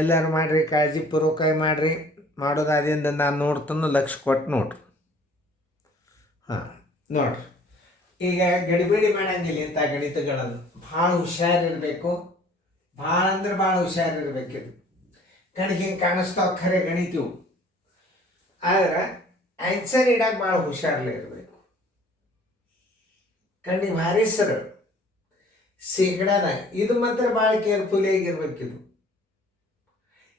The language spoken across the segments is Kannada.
ಎಲ್ಲರೂ ಮಾಡಿರಿ, ಕಾಳಜಿಪೂರ್ವಕವಾಗಿ ಮಾಡಿರಿ. ಮಾಡೋದಾದಿಂದ ನಾನು ನೋಡ್ತಾನು ಲಕ್ಷ ಕೊಟ್ಟು ನೋಡ್ರಿ. ಹಾಂ ನೋಡ್ರಿ, ಈಗ ಗಡಿಬಿಡಿ ಮಾಡಂಗಿಲ್ಲ ಇಂಥ ಗಣಿತಗಳನ್ನು. ಭಾಳ ಹುಷಾರಿರಬೇಕು, ಭಾಳ ಅಂದ್ರೆ ಭಾಳ ಹುಷಾರಿರ್ಬೇಕಿದು. ಕಣ್ಗೆ ಹಿಂಗೆ ಕಾಣಿಸ್ತಾವ ಖರೆ ಗಣಿತೀವು, ಆದ್ರೆ ಆನ್ಸರ್ ಇಡಕ್ಕೆ ಭಾಳ ಹುಷಾರಲ್ಲೇ ಇರಬೇಕು. ಕಣ್ಣಿಗೆ ಭಾರಿ ಸರಳ ಶೇಕಡಾದ ಇದು ಮಾತ್ರ ಭಾಳ ಕೇರ್ಫುಲಿ ಆಗಿರ್ಬೇಕಿದು.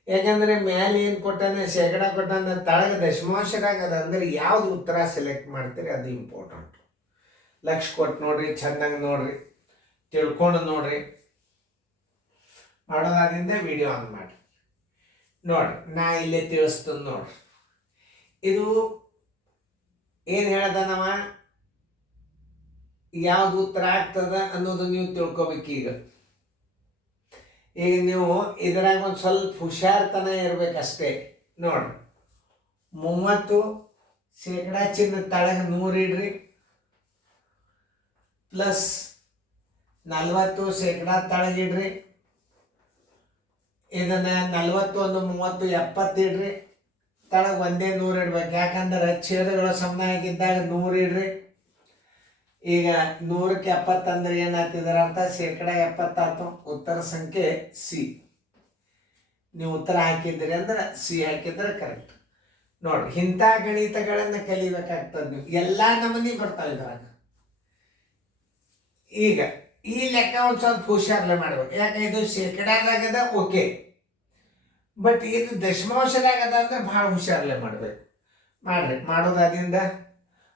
ಯಾಕಂದರೆ ಮೇಲೆ ಏನು ಕೊಟ್ಟಾನೆ ಶೇಕಡ ಕೊಟ್ಟಾನೆ, ತಳಗೆ ದಶಮಾಂಶದಾಗದ ಅಂದರೆ ಯಾವುದು ಉತ್ತರ ಸೆಲೆಕ್ಟ್ ಮಾಡ್ತೀರಿ ಅದು ಇಂಪಾರ್ಟೆಂಟ್. ಲಕ್ಷ ಕೊಟ್ಟು ನೋಡ್ರಿ, ಚೆನ್ನಾಗಿ ನೋಡ್ರಿ, ತಿಳ್ಕೊಂಡು ನೋಡ್ರಿ. ಮಾಡೋದಾದ್ರಿಂದ ವಿಡಿಯೋ ಆನ್ ಮಾಡಿ ನೋಡ್ರಿ. ನಾ ಇಲ್ಲೇ ತಿಳಿಸ್ತೀನಿ ನೋಡ್ರಿ. ಇದು ಏನು ಹೇಳ್ದಾನವ, ಯಾವ್ದು ಉತ್ತರ ಆಗ್ತದ ಅನ್ನೋದು ನೀವು ತಿಳ್ಕೊಬೇಕೀಗ. ಈಗ ನೀವು ಇದ್ರಾಗ ಒಂದು ಸ್ವಲ್ಪ ಹುಷಾರ್ತನ ಇರ್ಬೇಕಷ್ಟೇ. ನೋಡ್ರಿ, 30 ಶೇಕಡ ಚಿನ್ನ ತಳಗೆ 100 ಇಡ್ರಿ, ಪ್ಲಸ್ 40 ಶೇಕಡ ತಳಗಿಡ್ರಿ. ಇದನ್ನ 41 30 70 ಇಡ್ರಿ, ತಳಗೆ ಒಂದೇ 100 ಇಡ್ಬೇಕು. ಯಾಕಂದ್ರೆ ಛೇದಗಳ ಸಮನಾಗಿದ್ದಾಗ 100 ಇಡ್ರಿ. ಈಗ 100ಕ್ಕೆ 70 ಅಂದ್ರೆ ಏನಾಗ್ತಿದಾರ ಅರ್ಥ, ಶೇಕಡ 70 ಆಯ್ತು. ಉತ್ತರ ಸಂಖ್ಯೆ ಸಿ. ನೀವು ಉತ್ತರ ಹಾಕಿದ್ದೀರಿ ಅಂದ್ರೆ ಸಿ ಹಾಕಿದ್ರೆ ಕರೆಕ್ಟ್. ನೋಡ್ರಿ, ಇಂಥ ಗಣಿತಗಳನ್ನು ಕಲಿಬೇಕಾಗ್ತದೆ. ನೀವು ಎಲ್ಲ ನಮೂನಿ ಬರ್ತಾವೆ ಇದ್ರಾಗ. ಈಗ ಈ ಲೆಕ್ಕ ಒಂದು ಸ್ವಲ್ಪ ಹುಷಾರಲ್ಲೇ ಮಾಡ್ಬೇಕು. ಯಾಕೆ ಇದು ಶೇಕಡಾದಾಗದ ಓಕೆ, ಬಟ್ ಇದು ದಶಮಾಂಶದಾಗದ ಅಂದ್ರೆ ಭಾಳ ಹುಷಾರಲ್ಲೇ ಮಾಡ್ಬೇಕು. ಮಾಡ್ರಿ. ಮಾಡೋದಾದಿಂದ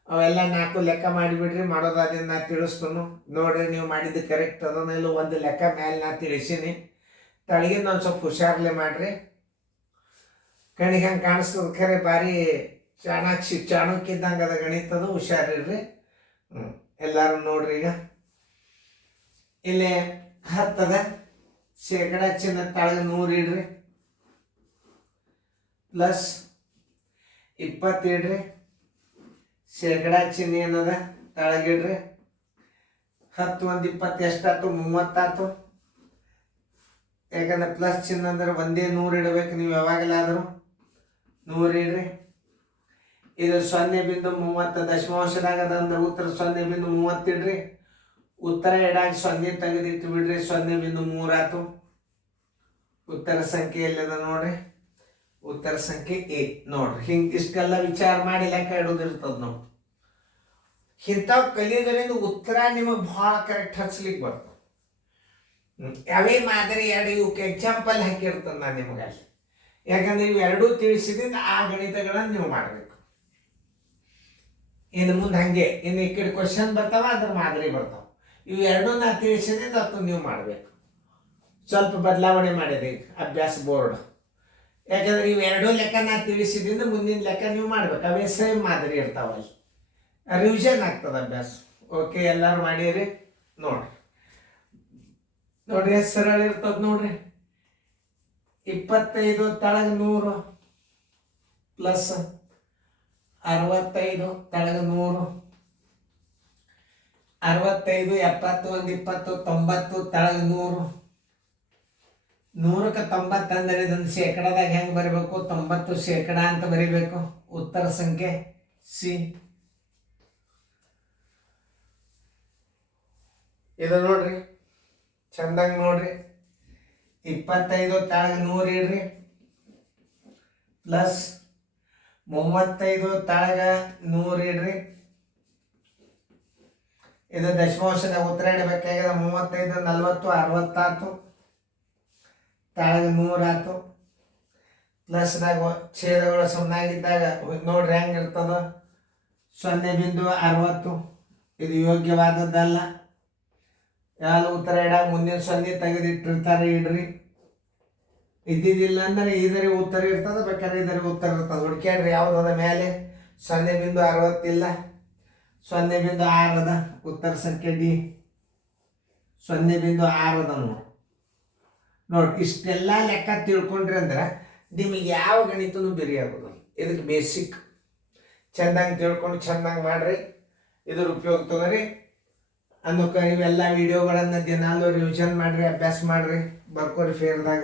ಅವೆಲ್ಲ 4 ಲೆಕ್ಕ ಮಾಡಿಬಿಡ್ರಿ. ಮಾಡೋದಾದಿಂದ ನಾ ತಿಳಿಸ್ತನು ನೋಡ್ರಿ, ನೀವು ಮಾಡಿದ್ದು ಕರೆಕ್ಟ್ ಅದನ್ನೆಲ್ಲ ಒಂದು ಲೆಕ್ಕ ಮೇಲೆ ನಾ ತಿಳಿಸೀನಿ. ತಳಗಿನ ಒಂದು ಸ್ವಲ್ಪ ಹುಷಾರಲ್ಲೇ ಮಾಡ್ರಿ. ಕಣಿಗೆ ಹಂಗೆ ಕಾಣಿಸ್ತದ ಖರೆ ಭಾರಿ ಚಾಣಕ್ಯ ಇದ್ದಂಗೆ ಅದ ಗಣಿತದು, ಹುಷಾರಿರ್ರಿ. ಎಲ್ಲರೂ ನೋಡ್ರಿ. ಈಗ ಇಲ್ಲಿ 10 ಅದ, ಶೇಕಡ ಚಿನ್ನ ತಳಗೆ 100 ಇಡ್ರಿ, ಪ್ಲಸ್ 20 ಇಡ್ರಿ, ಶೇಕಡ ಚಿಹ್ನೆ ಏನದ ತಳಗಿಡ್ರಿ. 10 1 20 ಎಷ್ಟಾಯ್ತು, 30 ಆಯ್ತು. ಯಾಕಂದ್ರೆ ಪ್ಲಸ್ ಚಿಹ್ನೆ ಅಂದ್ರೆ ಒಂದೇ 100 ಇಡಬೇಕು ನೀವು ಯಾವಾಗಲಾದರೂ. 100 ಇಡ್ರಿ. ಇದು 0.30 ದಶಮಾಂಶದಾಗದ ಅಂದ್ರೆ ಉತ್ತರ 0.30 ಇಡ್ರಿ. ಉತ್ತರ ಇಡಾಗ 0 ತೆಗೆದಿಟ್ಟು ಬಿಡ್ರಿ, 0.3 ಆಯ್ತು. ಉತ್ತರ ಸಂಖ್ಯೆ ಎಲ್ಲದ ನೋಡ್ರಿ, ಉತ್ತರ ಸಂಖ್ಯೆ ಎ. ನೋಡ್ರಿ, ಹಿಂಗೆ ಇಷ್ಟೆಲ್ಲ ವಿಚಾರ ಮಾಡಿ ಲೆಕ್ಕ ಇಡೋದಿರ್ತದ. ನಾವು ಇಂಥವು ಕಲಿಯೋದ್ರಿಂದ ಉತ್ತರ ನಿಮಗೆ ಭಾಳ ಕರೆಕ್ಟ್ ಹಚ್ಲಿಕ್ಕೆ ಬರ್ತದೆ. ಯಾವೇ ಮಾದರಿ 2 ಇವಕ್ಕೆ ಎಕ್ಸಾಂಪಲ್ ಹಾಕಿರ್ತದೆ ನಾನು ನಿಮಗೆ ಅಲ್ಲಿ. ಯಾಕಂದ್ರೆ ಇವು ಎರಡೂ ತಿಳಿಸಿದಿಂದ ಆ ಗಣಿತಗಳನ್ನು ನೀವು ಮಾಡಬೇಕು. ಇನ್ನು ಮುಂದೆ ಹಂಗೆ ಇನ್ನು ಈ ಕಡೆ ಕ್ವಶನ್ ಬರ್ತಾವ, ಅದ್ರ ಮಾದರಿ ಬರ್ತಾವ. ಇವು ಎರಡೂ ನಾ ತಿಳಿಸಿದಿಂದ ಅದು ನೀವು ಮಾಡಬೇಕು. ಸ್ವಲ್ಪ ಬದಲಾವಣೆ ಮಾಡಿದೆ ಈಗ ಅಭ್ಯಾಸ ಬೋರ್ಡ್. ಯಾಕಂದ್ರೆ ಇವು ಎರಡೂ ಲೆಕ್ಕ ನಾ ತಿಳಿಸಿದಿಂದ ಮುಂದಿನ ಲೆಕ್ಕ ನೀವು ಮಾಡ್ಬೇಕು. ಅವೇ ಸೇಮ್ ಮಾದರಿ ಇರ್ತಾವಲ್ಲಿ, ರಿವಿಷನ್ ಆಗ್ತದೆ ಅಭ್ಯಾಸ. ಓಕೆ, ಎಲ್ಲರೂ ಮಾಡಿರಿ. ನೋಡ್ರಿ ನೋಡ್ರಿ ಎಷ್ಟು ಸರಳ ಇರ್ತದೆ ನೋಡ್ರಿ. 25 ತಳಗ 100 ಪ್ಲಸ್ 65 ತಳಗ 100, 65 70 1 20 90 ತಳಗ 100. 100ಕ್ಕೆ 90 ಅಂದರೆ ಇದನ್ನು ಶೇಕಡಾದಾಗ ಹೆಂಗೆ ಬರೀಬೇಕು, 90 ಶೇಕಡ ಅಂತ ಬರೀಬೇಕು. ಉತ್ತರ ಸಂಖ್ಯೆ ಸಿ. ಇದು ನೋಡ್ರಿ, ಚಂದಂಗೆ ನೋಡ್ರಿ. 25 ತಳಗ 100 ಇಡ್ರಿ, ಪ್ಲಸ್ 35 ತಳಗ 100 ಇಡ್ರಿ. ಇದು ದಶಮಾಂಶದ ಉತ್ತರ ಇಡಬೇಕಾಗ್ಯದ. 35 40 60 ಆಯ್ತು, ತಳಗ 100 ಆಯ್ತು. ಪ್ಲಸ್ದಾಗ ಛೇದಗಳು ಸಮನಾಗಿದ್ದಾಗ ನೋಡ್ರಿ ಹೆಂಗಿರ್ತದ, 0.60. ಇದು ಯೋಗ್ಯವಾದದ್ದಲ್ಲ. ಯಾವ ಉತ್ತರ ಇಡಾಗ ಮುಂದಿನ 0 ತೆಗೆದಿಟ್ಟಿರ್ತಾರೆ, ಇಡ್ರಿ. ಇದ್ದಿದ್ದಿಲ್ಲ ಅಂದ್ರೆ ಇದರಿ ಉತ್ತರ ಇರ್ತದೆ, ಬೇಕಾದ್ರೆ ಇದರಿ ಉತ್ತರ ಇರ್ತದೆ. ಹುಡ್ಕ್ಯಾಡ್ರಿ ಯಾವುದದ ಮೇಲೆ. 0.60 ಇಲ್ಲ, 0.6 ಅದ. ಉತ್ತರ ಸಂಖ್ಯೆ ಡಿ 0.6 ಅದ. ನೋಡಿ ಇಷ್ಟೆಲ್ಲ ಲೆಕ್ಕ ತಿಳ್ಕೊಂಡ್ರಿ ಅಂದ್ರೆ ನಿಮಗೆ ಯಾವ ಗಣಿತನೂ ಬೇರೆ ಆಗೋದಿಲ್ಲ. ಇದಕ್ಕೆ ಬೇಸಿಕ್ ಚೆಂದಾಗಿ ತಿಳ್ಕೊಂಡು ಚೆಂದಾಗಿ ಮಾಡ್ರಿ. ಇದ್ರ ಉಪಯೋಗ ತಗೋರಿ. ಅನ್ನೋಕೆ ಇವೆಲ್ಲ ವಿಡಿಯೋಗಳನ್ನು ದಿನಾಲೂ ರಿವಿಷನ್ ಮಾಡಿರಿ, ಅಭ್ಯಾಸ ಮಾಡಿರಿ, ಬರ್ಕೋರಿ ಫೇರ್ದಾಗ.